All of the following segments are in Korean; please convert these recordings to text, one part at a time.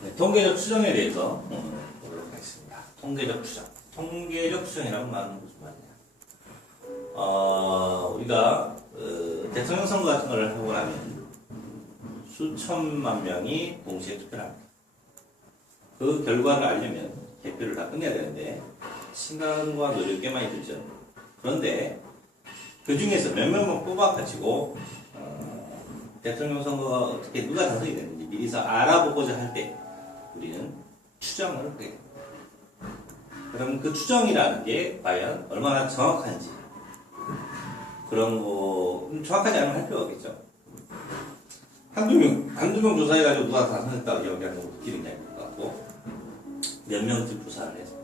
네, 통계적 추정에 대해서 음, 보도록 하겠습니다. 통계적 추정. 통계적 추정이라는 말은 무슨 말이냐? 어, 우리가 어, 대통령 선거 같은 걸 하고 나면 수천만 명이 동시에 투표를 합니다. 그 결과를 알려면 개표를 다 끝내야 되는데 시간과 노력이 꽤 많이 들죠. 그런데 그 중에서 몇 명만 뽑아가지고 어, 대통령 선거가 어떻게 누가 당선이 됐는지 미리서 알아보고자 할 때 우리는 추정을 하게 됩니다. 그럼 그 추정이라는 게 과연 얼마나 정확한지 그런 거 음, 정확하지 않으면 할 필요가 없겠죠. 한두 명, 한두 명 조사해가지고 누가 당선했다고 이야기하는 것도 기름이 아닐 것 같고 몇 명쯤 조사를 해서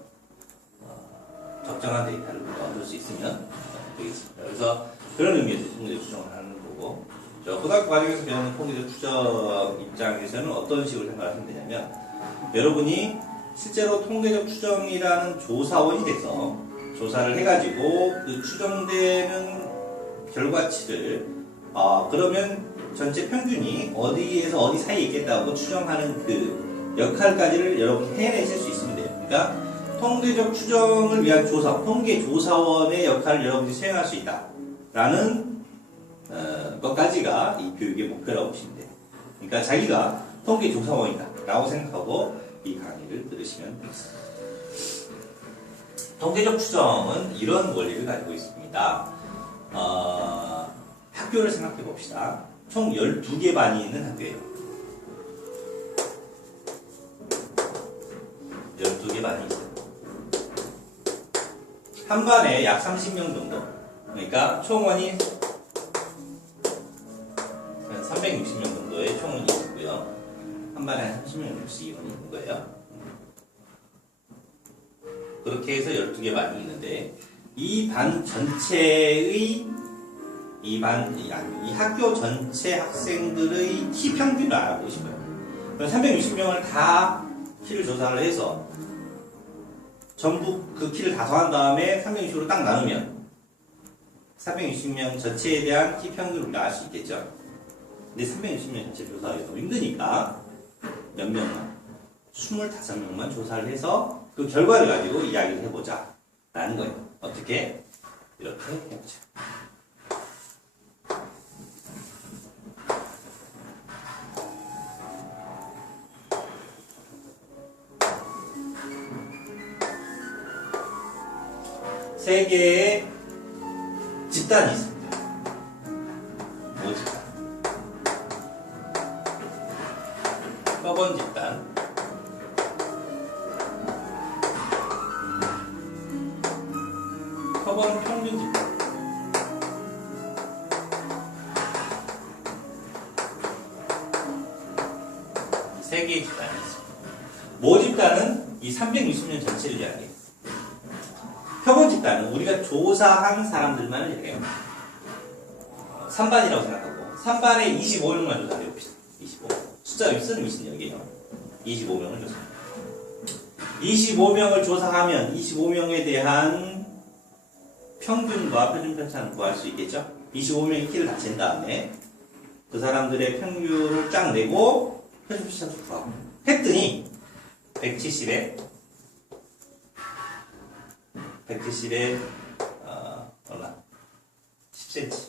어, 적정한 데이터를 얻을 수 있으면 어, 되겠습니다. 그래서 그런 의미에서 통계적 추정을 하는 거고 저 고등학교 과정에서 배우는 통계적 추정 입장에서는 어떤 식으로 생각하시면 되냐면 여러분이 실제로 통계적 추정이라는 조사원이 돼서 조사를 해가지고 그 추정되는 결과치를 아 그러면 전체 평균이 어디에서 어디 사이에 있겠다고 추정하는 그 역할까지를 여러분이 해내실 수 있으면 돼요. 그러니까 통계적 추정을 위한 조사, 통계 조사원의 역할을 여러분이 수행할 수 있다 라는 어, 것까지가 이 교육의 목표라고 보시면 돼요. 그러니까 자기가 통계 조사원이다 라고 생각하고 이 강의를 들으시면 되겠습니다. 통계적 추정은 이런 원리를 가지고 있습니다. 어, 학교를 생각해 봅시다. 총 12개 반이 있는 학교예요. 12개 반이 있어요. 한 반에 약 30명 정도. 그러니까 총원이 한 반에 한 30명씩 있는 거예요. 그렇게 해서 12개 반이 있는데 이 반 전체의 이 반, 이, 학교 전체 학생들의 키 평균을 알아보고 싶어요. 그럼 360명을 다 키를 조사를 해서 전부 그 키를 다 더한 다음에 360으로 딱 나누면 360명 전체에 대한 키 평균을 우리가 알 수 있겠죠. 근데 360명 전체 조사하기 너무 힘드니까 몇 명만 25명만 조사를 해서 그 결과를 가지고 이야기를 해보자 라는 거예요. 어떻게? 이렇게 해보자. 세 개의 집단이 있습니다. 4번 평균지 세계의 집단이죠 모 집단은 이 360년 전체를 이야기해요 표본 집단은 우리가 조사한 사람들만을 이야기해요. 3반이라고 생각하고 3반에 25명만 조사해요. 25. 숫자 위선은 위선 여기에요. 25명을 조사합니다. 25명을 조사하면 25명에 대한 평균과 표준 편차는 구할 수 있겠죠? 25명의 키를 다 잰 다음에 그 사람들의 평균을 쫙 내고 표준 편차를 구하고 했더니 170에 170에 어, 얼마? 10cm.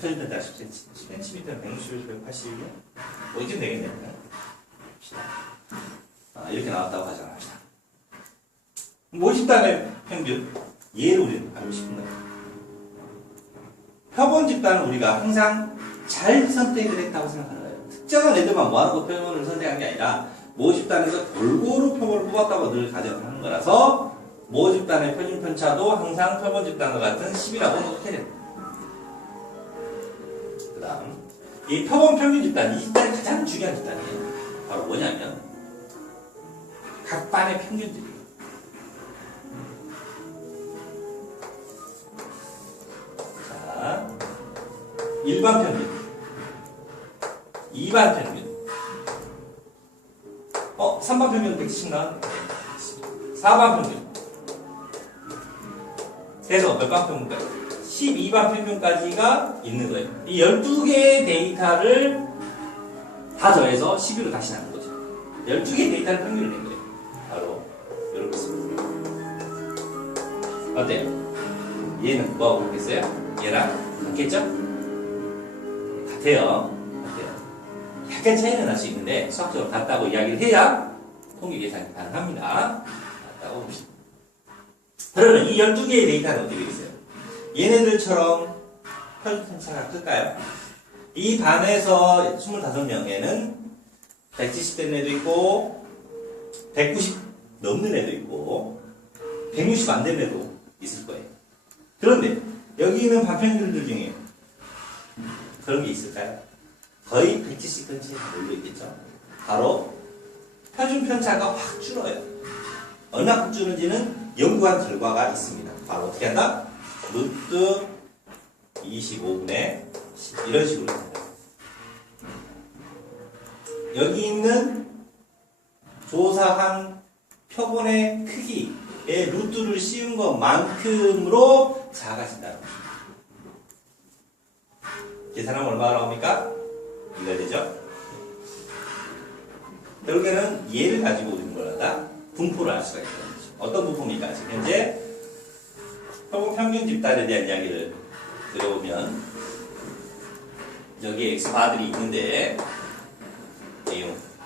표준 편차 10cm. 10cm면 160에서 180이면 뭐 이쯤 되겠네요. 아, 이렇게 나왔다고 가정합시다. 모 집단의 평균 얘를 우리는 알고 싶은 거예요. 표본 집단은 우리가 항상 잘 선택을 했다고 생각하는 거예요. 특정한 애들만 모아놓고 표본을 선택한 게 아니라 모 집단에서 골고루 표본을 뽑았다고 늘 가정하는 거라서 모 집단의 표준 편차도 항상 표본 집단과 같은 10이라고 생각해야 됩니다. 그 다음, 이 표본 평균 집단, 이 집단이 가장 중요한 집단이에요. 바로 뭐냐면, 각 반의 평균들이에요. 일반 평균, 2반 평균, 어, 3반 평균 170 나왔네. 4반 평균. 그래서 몇반 평균까지? 12반 평균까지가 있는 거예요. 이 12개의 데이터를 다 더해서 12로 다시 나눈 거죠. 12개의 데이터를 평균을 낸 거예요. 바로 이렇게 씁니다. 어때요? 얘는 뭐하고 같겠어요? 얘랑 같겠죠? 같아요. 같아요. 약간 차이는 날 수 있는데 수학적으로 같다고 이야기를 해야 통계 계산이 가능합니다. 같다고. 그러면 이 12개의 데이터는 어떻게 있어요? 얘네들처럼 편차가 클까요? 이 반에서 25명에는 170되는 애도 있고 190 넘는 애도 있고 160 안 되는 애도 있을 거예요. 그런데 여기 있는 반평균들 중에 그런 게 있을까요? 거의 170 근처에 몰려 있겠죠. 바로 표준 편차가 확 줄어요. 얼마큼 줄는지는 연구한 결과가 있습니다. 바로 어떻게 한다? 루트 25분의 10 이런 식으로 된다. 여기 있는 조사한 표본의 크기에 루트를 씌운 것만큼으로 작아진다는. 계산하면 얼마가 나옵니까? 이가 되죠? 결국에는 얘를 가지고 있는 거다 분포를 알 수가 있다는 거죠. 어떤 분포입니까? 지금 현재 표본 평균 집단에 대한 이야기를 들어보면 여기 x바들이 있는데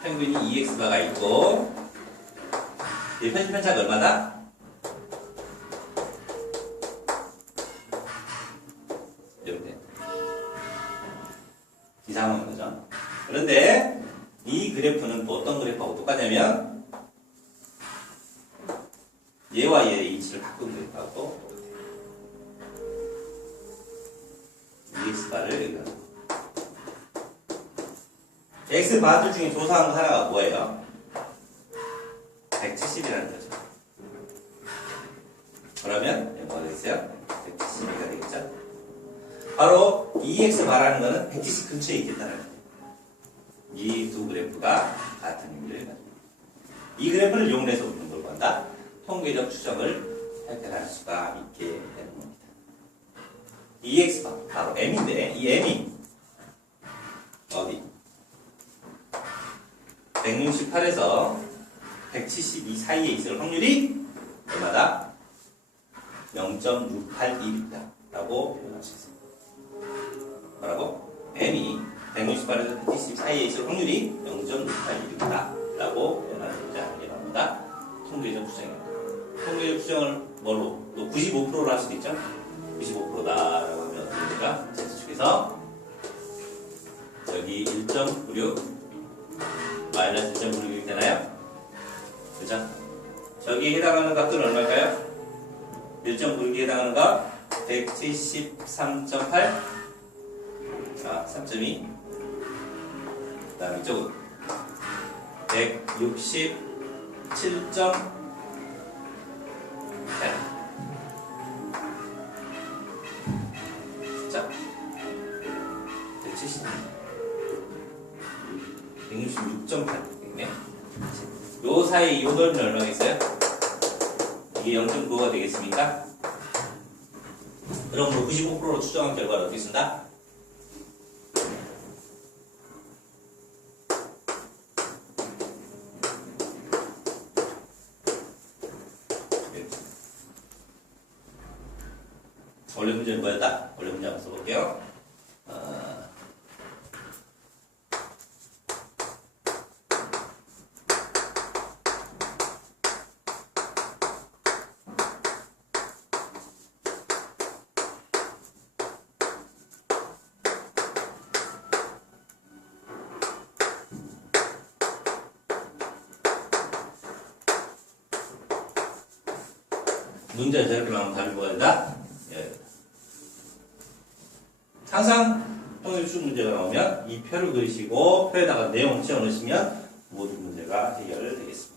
평균이 2x바가 있고 이 편집 편차가 얼마다? 이상한 거죠. 그런데 이 그래프는 또 어떤 그래프하고 똑같냐면 얘와 얘의 위치를 바꾼 그래프하고 똑같아요. EX바를 여기다 X바들 중에 조사한 거 하나가 뭐예요? 170이라는 거죠. 그러면 뭐가 되겠어요? 170이가 되겠죠? 바로 EX 바라는 거는 170 근처에 있겠다는 거예요. 이 두 그래프가 같은 의미를 가지고. 이 그래프를 이용해서 우리는 뭘 한다? 통계적 추정을 해결할 수가 있게 되는 겁니다. EX 바 바로 M인데 이 M이 어디? 168에서 172 사이에 있을 확률이 얼마다? 0.681이다. 라고 표현할 수 있습니다. 뭐라고? M이 168에서 170 사이에 있을 확률이 0.681이다. 라고 게 나옵니다. 통계적 추정입니다. 통계적 추정을 뭘로? 또 95%로 할 수도 있죠? 95%다 라고 하면 어떻게 됩니까? Z축에서 여기 1.96 마이너스 1.96이 되나요? 그죠? 저기에 해당하는 값은 얼마일까요? 1.96에 해당하는 값 173.8 자, 3.2 그 다음 이쪽은 167.8 자, 170 166.8이네. 요 사이 요 넓이는 얼마겠어요? 이게 0.9가 되겠습니까? 그럼 95%로 추정한 결과를 어떻게 쓴다? 원래 문제는 뭐였다? 원래 문제 한번 써볼게요. 어, 문제를 저렇게 나오면 답이 뭐가 된다? 예. 항상 통일수 문제가 나오면 이 표를 그리시고 표에다가 내용 을 채워 넣으시면 모든 문제가 해결되겠습니다.